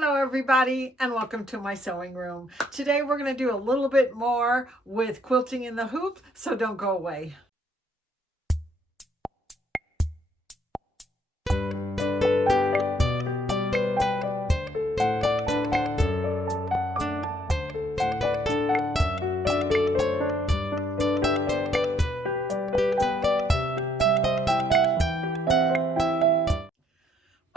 Hello everybody and welcome to my sewing room. Today we're going to do a little bit more with quilting in the hoop, so don't go away.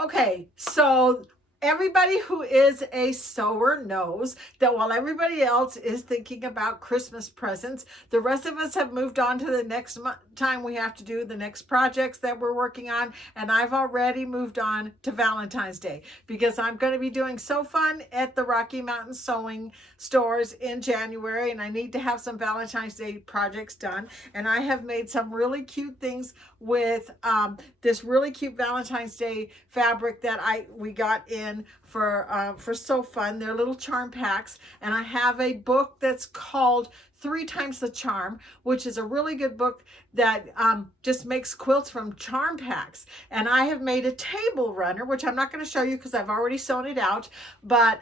Okay, so everybody who is a sewer knows that while everybody else is thinking about Christmas presents, the rest of us have moved on to the next time we have to do the next projects that we're working on. And I've already moved on to Valentine's Day because I'm going to be doing Sew Fun at the Rocky Mountain Sewing stores in January. And I need to have some Valentine's Day projects done. And I have made some really cute things with this really cute Valentine's Day fabric that we got in for Sew Fun. They're little charm packs, and I have a book that's called 3 Times the Charm, which is a really good book that just makes quilts from charm packs. And I have made a table runner, which I'm not going to show you because I've already sewn it out, but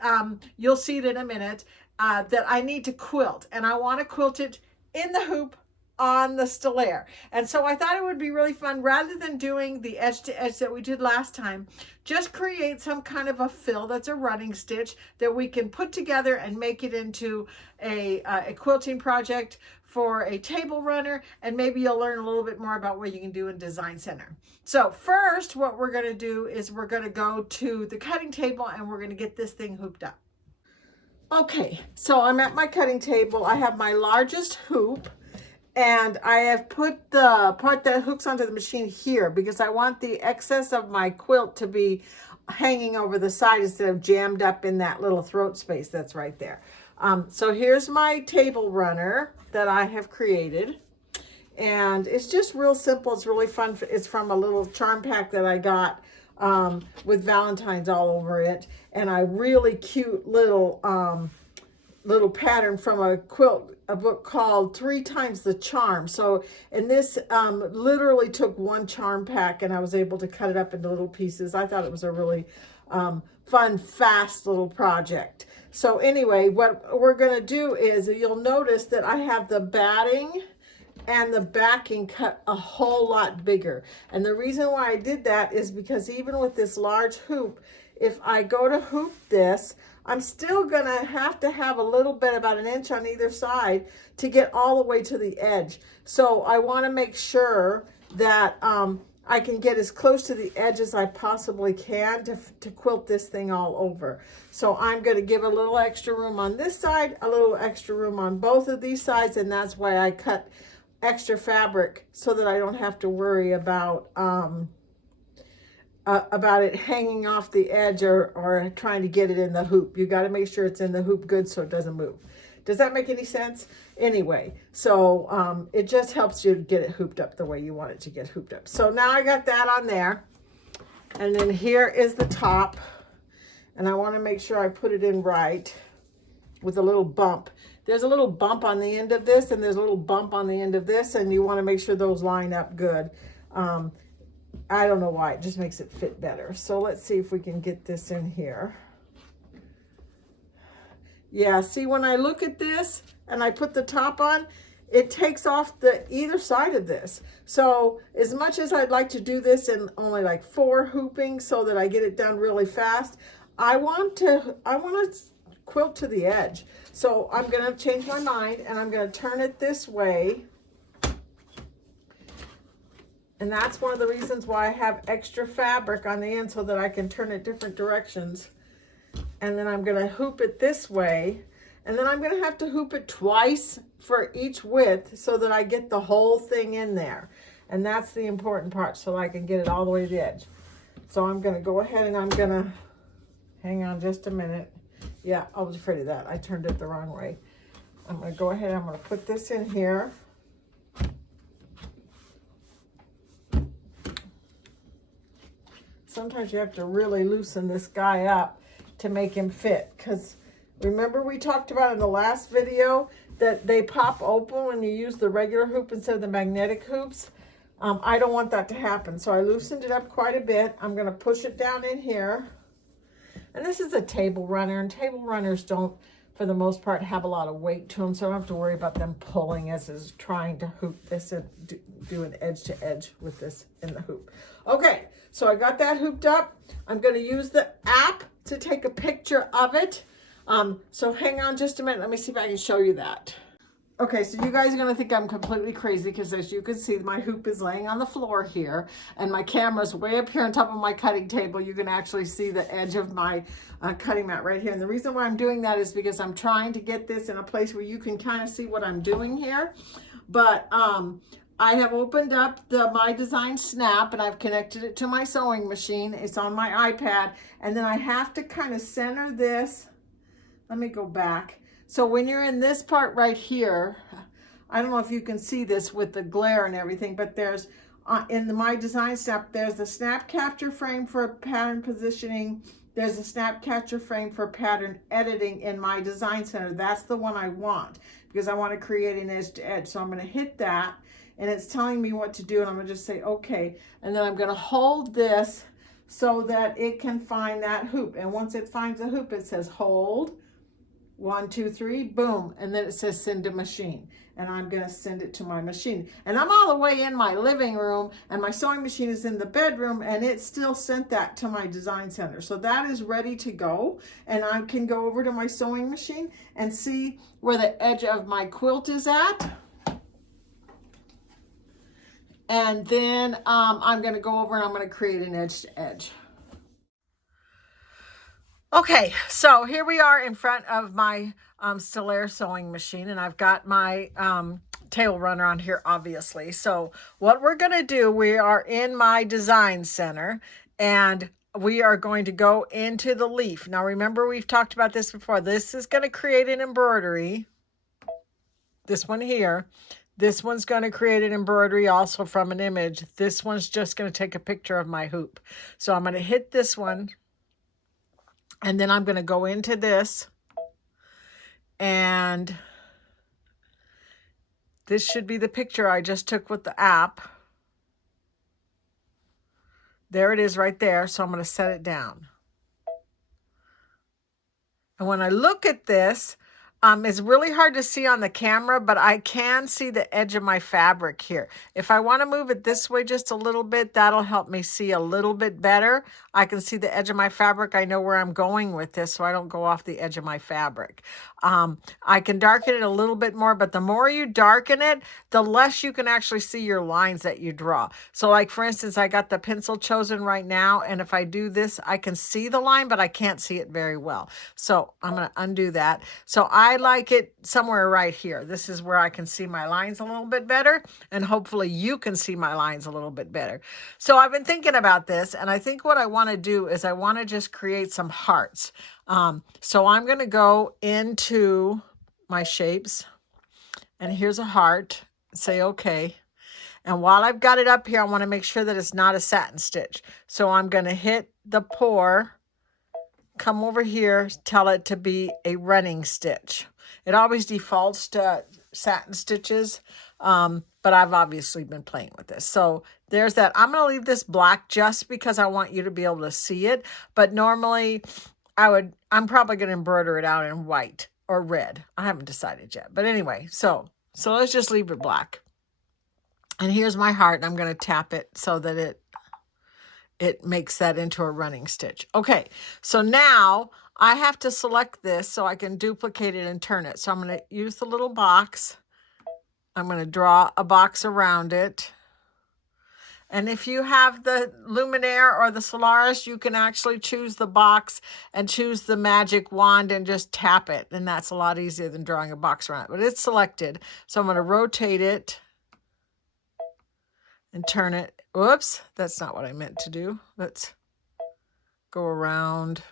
you'll see it in a minute, that I need to quilt, and I want to quilt it in the hoop on the stelaire. And so I thought it would be really fun, rather than doing the edge to edge that we did last time, just create some kind of a fill that's a running stitch that we can put together and make it into a quilting project for a table runner. And maybe you'll learn a little bit more about what you can do in Design Center. So first, what we're going to do is we're going to go to the cutting table and we're going to get this thing hooped up. Okay, so I'm at my cutting table. I have my largest hoop, and I have put the part that hooks onto the machine here because I want the excess of my quilt to be hanging over the side instead of jammed up in that little throat space that's right there. So here's my table runner that I have created. And it's just real simple. It's really fun. It's from a little charm pack that I got with Valentine's all over it. And a really cute little pattern from a book called 3 Times the Charm. So, and this literally took one charm pack and I was able to cut it up into little pieces. I thought it was a really fun, fast little project. So anyway, what we're going to do is, you'll notice that I have the batting and the backing cut a whole lot bigger. And the reason why I did that is because even with this large hoop, if I go to hoop this, I'm still gonna have to have a little bit, about an inch on either side, to get all the way to the edge. So I want to make sure that I can get as close to the edge as I possibly can to quilt this thing all over. So I'm going to give a little extra room on this side, a little extra room on both of these sides, and that's why I cut extra fabric so that I don't have to worry about it hanging off the edge or trying to get it in the hoop. You got to make sure it's in the hoop good so it doesn't move. Does that make any sense? Anyway, so it just helps you get it hooped up the way you want it to get hooped up. So now I got that on there. And then here is the top. And I want to make sure I put it in right with a little bump. There's a little bump on the end of this, and there's a little bump on the end of this, and you want to make sure those line up good. I don't know why, it just makes it fit better. So let's see if we can get this in here. Yeah, see, when I look at this and I put the top on, it takes off either side of this. So as much as I'd like to do this in only like 4 hooping so that I get it done really fast, I want to quilt to the edge. So I'm going to change my mind and I'm going to turn it this way. And that's one of the reasons why I have extra fabric on the end, so that I can turn it different directions. And then I'm going to hoop it this way. And then I'm going to have to hoop it twice for each width so that I get the whole thing in there. And that's the important part, so I can get it all the way to the edge. So I'm going to go ahead and I'm going to, hang on just a minute. Yeah, I was afraid of that. I turned it the wrong way. I'm going to go ahead, I'm going to put this in here. Sometimes you have to really loosen this guy up to make him fit, because remember we talked about in the last video that they pop open when you use the regular hoop instead of the magnetic hoops. I don't want that to happen, so I loosened it up quite a bit. I'm going to push it down in here, And this is a table runner, and table runners don't, for the most part, have a lot of weight to them, so I don't have to worry about them pulling as is trying to hoop this and do an edge to edge with this in the hoop. Okay, so I got that hooped up. I'm going to use the app to take a picture of it. So hang on just a minute. Let me see if I can show you that. Okay, so you guys are going to think I'm completely crazy because as you can see, my hoop is laying on the floor here and my camera's way up here on top of my cutting table. You can actually see the edge of my cutting mat right here. And the reason why I'm doing that is because I'm trying to get this in a place where you can kind of see what I'm doing here. But I have opened up the My Design Snap and I've connected it to my sewing machine. It's on my iPad. And then I have to kind of center this. Let me go back. So when you're in this part right here, I don't know if you can see this with the glare and everything, but there's in the My Design Snap, there's the snap capture frame for pattern positioning. There's a snap capture frame for pattern editing in My Design Center. That's the one I want because I want to create an edge to edge. So I'm going to hit that and it's telling me what to do. And I'm going to just say, okay. And then I'm going to hold this so that it can find that hoop. And once it finds a hoop, it says hold. 1, 2, 3, boom. And then it says send to machine. And I'm going to send it to my machine. And I'm all the way in my living room and my sewing machine is in the bedroom and it still sent that to my design center. So that is ready to go. And I can go over to my sewing machine and see where the edge of my quilt is at. And then I'm going to go over and I'm going to create an edge to edge. Okay, so here we are in front of my Stellaire sewing machine, and I've got my table runner on here, obviously. So what we're going to do, we are in my design center, and we are going to go into the leaf. Now, remember, we've talked about this before. This is going to create an embroidery. This one here. This one's going to create an embroidery also from an image. This one's just going to take a picture of my hoop. So I'm going to hit this one. And then I'm going to go into this and this should be the picture I just took with the app. There it is right there. So I'm going to set it down. And when I look at this, it's really hard to see on the camera, but I can see the edge of my fabric here. If I want to move it this way just a little bit, that'll help me see a little bit better. I can see the edge of my fabric. I know where I'm going with this, so I don't go off the edge of my fabric. I can darken it a little bit more, but the more you darken it, the less you can actually see your lines that you draw. So like, for instance, I got the pencil chosen right now, and if I do this, I can see the line, but I can't see it very well. So I'm going to undo that. So I like it somewhere right here. This is where I can see my lines a little bit better, and hopefully you can see my lines a little bit better. So I've been thinking about this, and I think what I want to do is I want to just create some hearts. So I'm going to go into my shapes, and here's a heart. Say okay. And while I've got it up here, I want to make sure that it's not a satin stitch. So I'm going to hit the pour, come over here, tell it to be a running stitch. It always defaults to satin stitches, but I've obviously been playing with this. So there's that. I'm going to leave this black just because I want you to be able to see it. But normally I'm probably going to embroider it out in white or red. I haven't decided yet. But anyway, so let's just leave it black. And here's my heart, and I'm going to tap it so that it makes that into a running stitch. Okay, so now I have to select this so I can duplicate it and turn it. So I'm going to use the little box. I'm going to draw a box around it. And if you have the Luminaire or the Solaris, you can actually choose the box and choose the magic wand and just tap it. And that's a lot easier than drawing a box around it. But it's selected. So I'm going to rotate it and turn it. Whoops, that's not what I meant to do. Let's go around.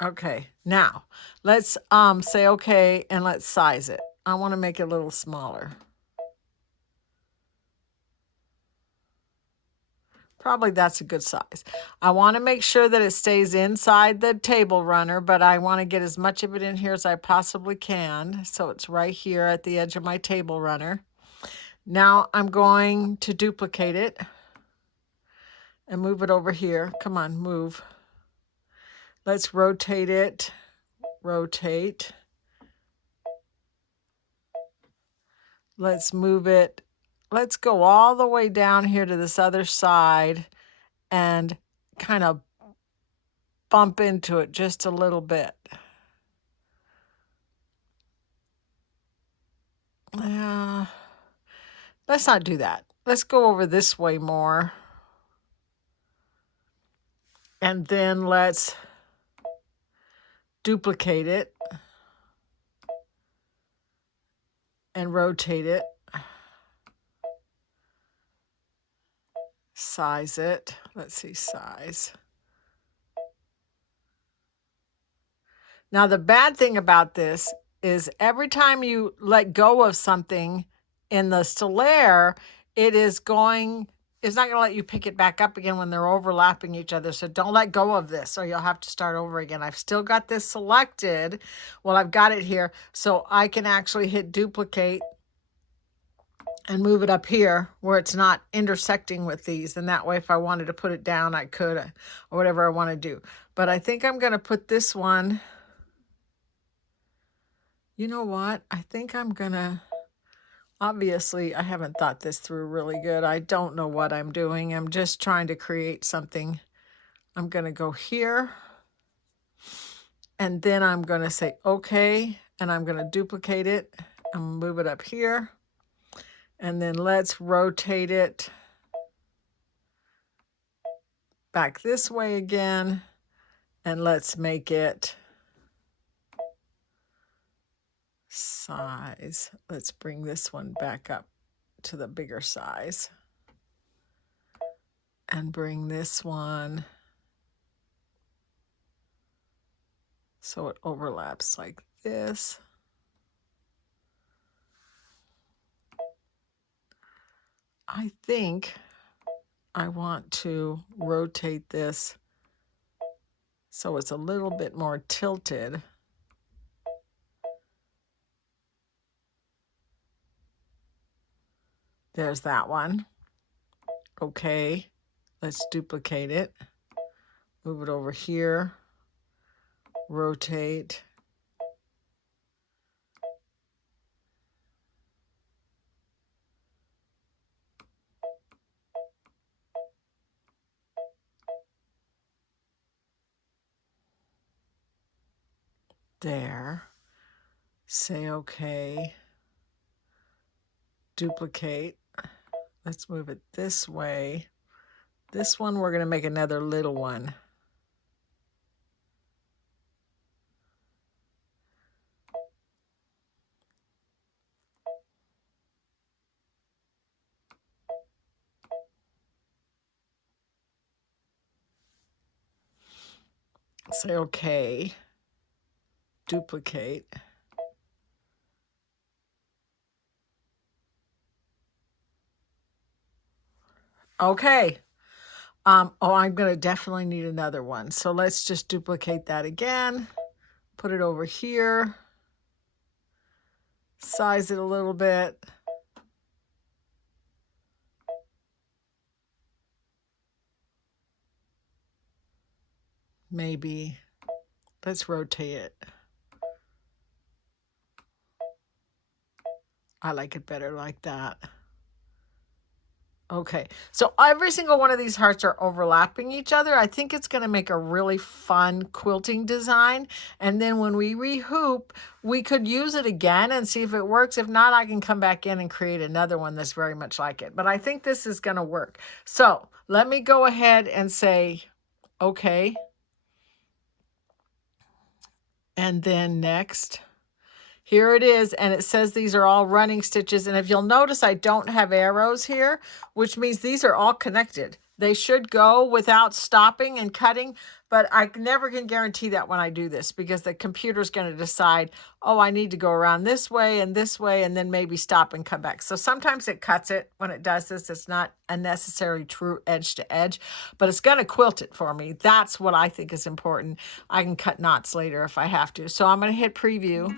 Okay, now let's say okay, and let's size it. I want to make it a little smaller. Probably that's a good size. I want to make sure that it stays inside the table runner, but I want to get as much of it in here as I possibly can. So it's right here at the edge of my table runner. Now I'm going to duplicate it. and move it over here. Come on, move. Let's rotate it. Rotate. Let's move it. Let's go all the way down here to this other side and kind of bump into it just a little bit. Let's not do that. Let's go over this way more. And then let's duplicate it and rotate it. Size it. Let's see, size. Now, the bad thing about this is every time you let go of something in the Stellaire, it's not going to let you pick it back up again when they're overlapping each other. So don't let go of this or you'll have to start over again. I've still got this selected. Well, I've got it here. So I can actually hit duplicate and move it up here where it's not intersecting with these. And that way, if I wanted to put it down, I could, or whatever I want to do. But I think I'm going to put this one. You know what? I think I'm going to, obviously, I haven't thought this through really good. I don't know what I'm doing. I'm just trying to create something. I'm going to go here. And then I'm going to say, okay. And I'm going to duplicate it and move it up here. And then let's rotate it back this way again. And let's make it size. Let's bring this one back up to the bigger size. And bring this one so it overlaps like this. I think I want to rotate this so it's a little bit more tilted. There's that one. Okay, let's duplicate it. Move it over here. Rotate. There. Say okay. Duplicate. Let's move it this way. This one, we're going to make another little one. Say okay. Duplicate. Okay. Oh, I'm going to definitely need another one. So let's just duplicate that again. Put it over here. Size it a little bit. Maybe. Let's rotate it. I like it better like that. Okay, so every single one of these hearts are overlapping each other. I think it's going to make a really fun quilting design. And then when we rehoop, we could use it again and see if it works. If not, I can come back in and create another one that's very much like it. But I think this is going to work. So let me go ahead and say, okay. And then next. Here it is, and it says these are all running stitches. And if you'll notice, I don't have arrows here, which means these are all connected. They should go without stopping and cutting, but I never can guarantee that when I do this because the computer's going to decide, oh, I need to go around this way, and then maybe stop and come back. So sometimes it cuts it when it does this. It's not a necessary true edge to edge, but it's going to quilt it for me. That's what I think is important. I can cut knots later if I have to. So I'm going to hit preview.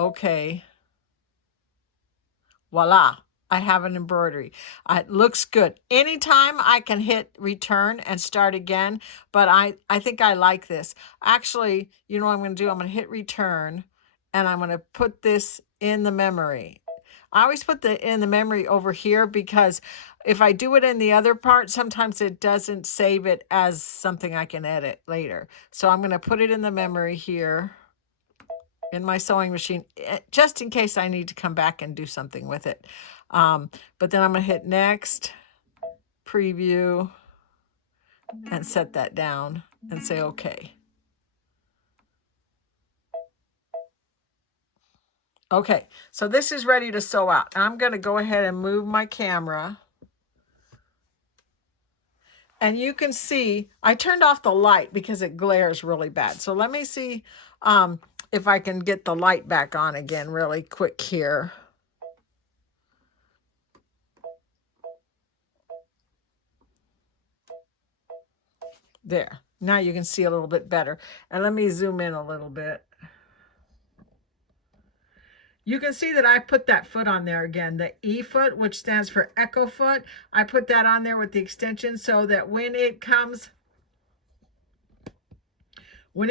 Okay. Voila. I have an embroidery. It looks good. Anytime I can hit return and start again, but I think I like this. Actually, you know what I'm going to do? I'm going to hit return and I'm going to put this in the memory. I always put in the memory over here because if I do it in the other part, sometimes it doesn't save it as something I can edit later. So I'm going to put it in the memory here in my sewing machine, just in case I need to come back and do something with it. But then I'm going to hit next, preview, and set that down and say okay. Okay, so this is ready to sew out. I'm going to go ahead and move my camera. And you can see, I turned off the light because it glares really bad. So let me see if I can get the light back on again really quick here. There. Now you can see a little bit better. And let me zoom in a little bit. You can see that I put that foot on there again, the E foot, which stands for echo foot. I put that on there with the extension so that when it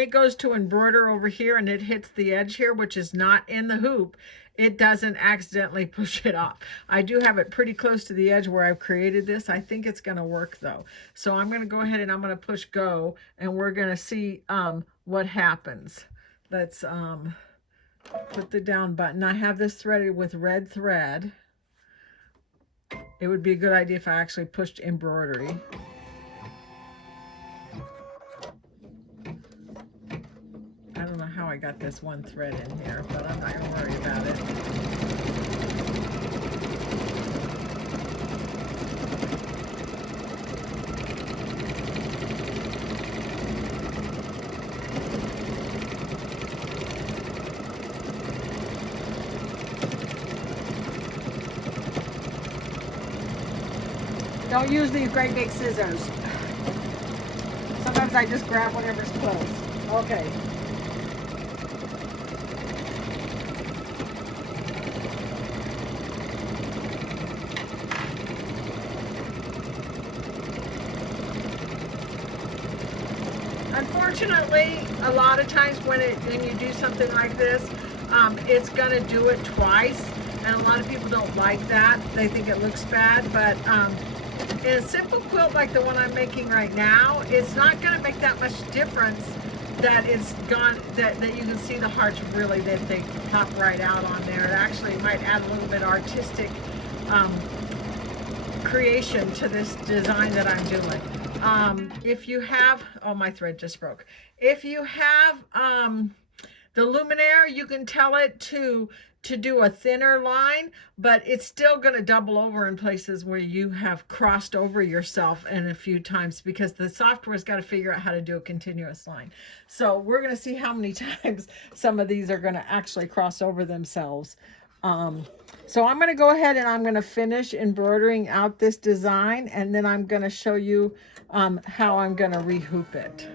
goes to embroider over here and it hits the edge here, which is not in the hoop, it doesn't accidentally push it off. I do have it pretty close to the edge where I've created this. I think it's going to work though. So I'm going to go ahead and I'm going to push go and we're going to see what happens. Let's put the down button. I have this threaded with red thread. It would be a good idea if I actually pushed embroidery. I don't know how I got this one thread in here, but I'm not going to worry about it. Don't use these great big scissors. Sometimes I just grab whatever's close. Okay. Unfortunately, a lot of times when you do something like this, it's going to do it twice. And a lot of people don't like that. They think it looks bad, but in a simple quilt like the one I'm making right now, it's not going to make that much difference that it's gone, that you can see the hearts really, that they pop right out on there. It actually might add a little bit of artistic creation to this design that I'm doing. If you have, oh, my thread just broke. If you have the luminaire, you can tell it to do a thinner line, but it's still going to double over in places where you have crossed over yourself in a few times because the software's got to figure out how to do a continuous line. So we're going to see how many times some of these are going to actually cross over themselves. So I'm going to go ahead and I'm going to finish embroidering out this design, and then I'm going to show you how I'm going to rehoop it.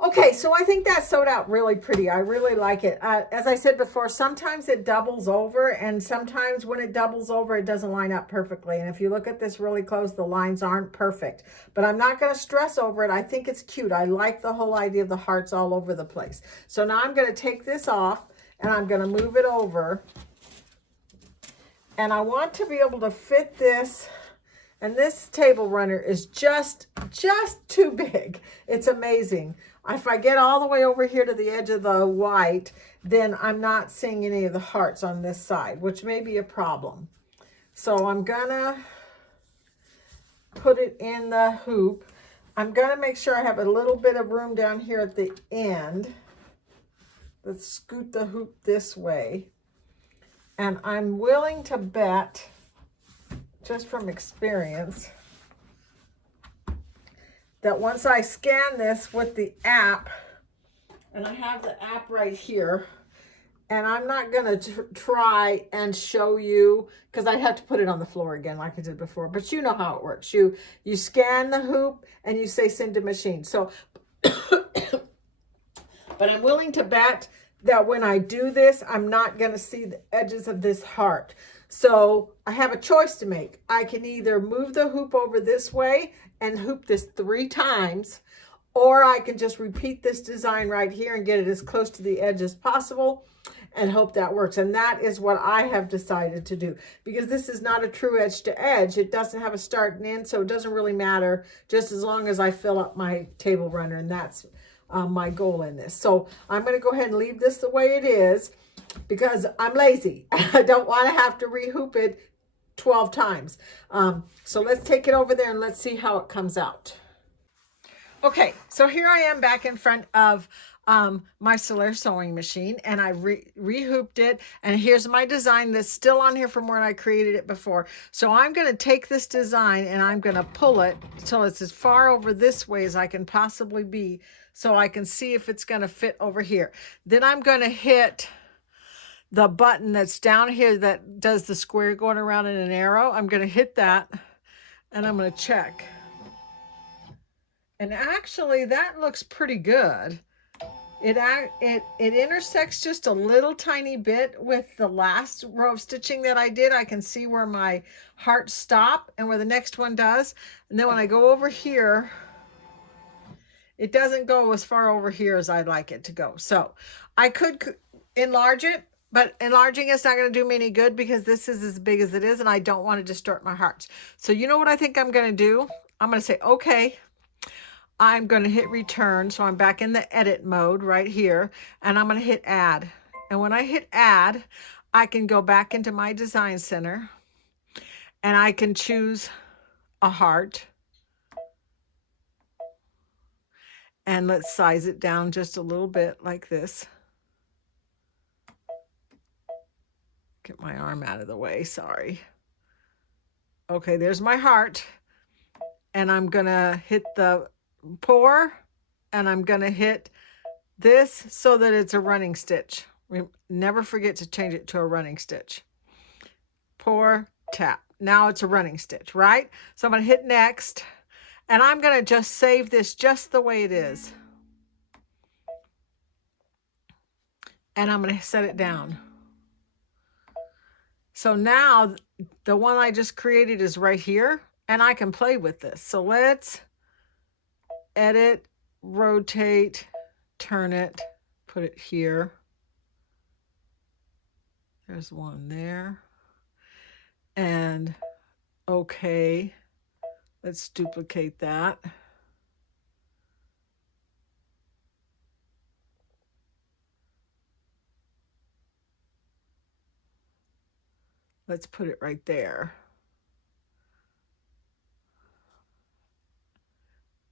Okay, so I think that sewed out really pretty. I really like it. As I said before, sometimes it doubles over, and sometimes when it doubles over, it doesn't line up perfectly. And if you look at this really close, the lines aren't perfect. But I'm not going to stress over it. I think it's cute. I like the whole idea of the hearts all over the place. So now I'm going to take this off, and I'm going to move it over. And I want to be able to fit this. And this table runner is just too big. It's amazing. If I get all the way over here to the edge of the white, then I'm not seeing any of the hearts on this side, which may be a problem. So I'm gonna put it in the hoop. I'm gonna make sure I have a little bit of room down here at the end. Let's scoot the hoop this way. And I'm willing to bet, just from experience, that once I scan this with the app, and I have the app right here, and I'm not going to try and show you, because I'd have to put it on the floor again like I did before, but you know how it works. You scan the hoop and you say send to machine. So, but I'm willing to bet that when I do this, I'm not going to see the edges of this heart. So I have a choice to make. I can either move the hoop over this way and hoop this 3 times, or I can just repeat this design right here and get it as close to the edge as possible and hope that works. And that is what I have decided to do, because this is not a true edge to edge. It doesn't have a start and end, so it doesn't really matter, just as long as I fill up my table runner, and that's my goal in this. So I'm going to go ahead and leave this the way it is because I'm lazy. I don't want to have to rehoop it 12 times. So let's take it over there and let's see how it comes out. Okay, so here I am back in front of my Solaire sewing machine, and I rehooped it, and here's my design that's still on here from where I created it before. So I'm going to take this design and I'm going to pull it so it's as far over this way as I can possibly be, so I can see if it's going to fit over here. Then I'm going to hit the button that's down here that does the square going around in an arrow. I'm going to hit that, and I'm going to check. And actually, that looks pretty good. It intersects just a little tiny bit with the last row of stitching that I did. I can see where my hearts stop and where the next one does. And then when I go over here, it doesn't go as far over here as I'd like it to go. So I could enlarge it, but enlarging it's not going to do me any good because this is as big as it is, and I don't want to distort my hearts. So you know what I think I'm going to do? I'm going to say, okay. I'm going to hit return. So I'm back in the edit mode right here, and I'm going to hit add. And when I hit add, I can go back into my design center and I can choose a heart. And let's size it down just a little bit like this. Get my arm out of the way, sorry. Okay, there's my heart. And I'm going to hit the pour, and I'm going to hit this so that it's a running stitch. Never forget to change it to a running stitch. Pour, tap. Now it's a running stitch, right? So I'm going to hit next, and I'm going to just save this just the way it is. And I'm going to set it down. So now the one I just created is right here, and I can play with this. So let's edit, rotate, turn it, put it here. There's one there. And okay, let's duplicate that. Let's put it right there.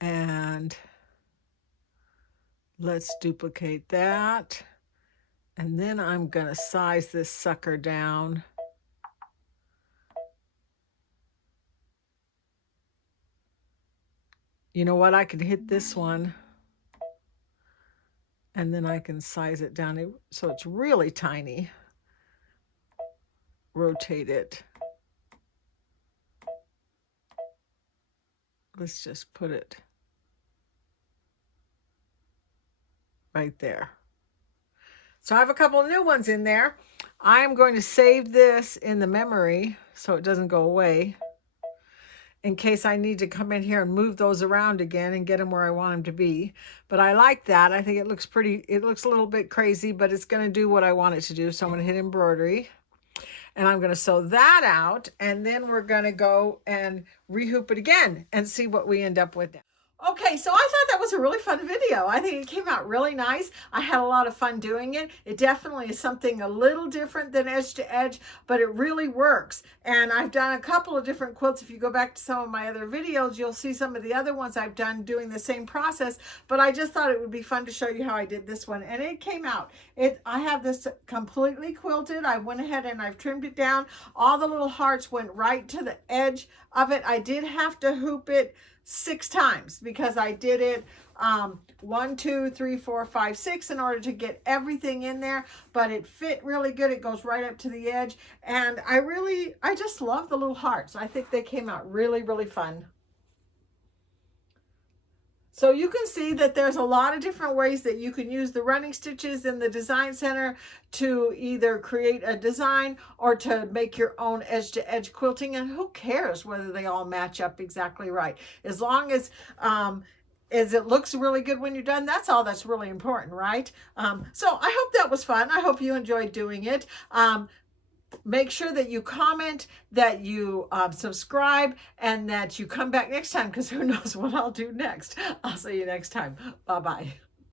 And let's duplicate that. And then I'm going to size this sucker down. You know what? I can hit this one. And then I can size it down so it's really tiny. Rotate it. Let's just put it right there. So I have a couple of new ones in there. I'm going to save this in the memory so it doesn't go away, in case I need to come in here and move those around again and get them where I want them to be. But I like that. I think it looks pretty, it looks a little bit crazy, but it's going to do what I want it to do. So I'm going to hit embroidery, and I'm going to sew that out, and then we're going to go and rehoop it again and see what we end up with now. Okay, so I thought that was a really fun video. I think it came out really nice. I had a lot of fun doing it. It definitely is something a little different than edge to edge, but it really works. And I've done a couple of different quilts. If you go back to some of my other videos, you'll see some of the other ones I've done doing the same process, but I just thought it would be fun to show you how I did this one. And it came out. I have this completely quilted. I went ahead and I've trimmed it down. All the little hearts went right to the edge of it. I did have to hoop it 6 times because I did it 1, 2, 3, 4, 5, 6 in order to get everything in there, but it fit really good. It goes right up to the edge, and I just love the little hearts. I think they came out really, really fun. So you can see that there's a lot of different ways that you can use the running stitches in the design center to either create a design or to make your own edge-to-edge quilting. And who cares whether they all match up exactly right? As long as it looks really good when you're done, that's all that's really important, right? So I hope that was fun. I hope you enjoyed doing it. Make sure that you comment, that you subscribe, and that you come back next time, because who knows what I'll do next. I'll see you next time. Bye-bye.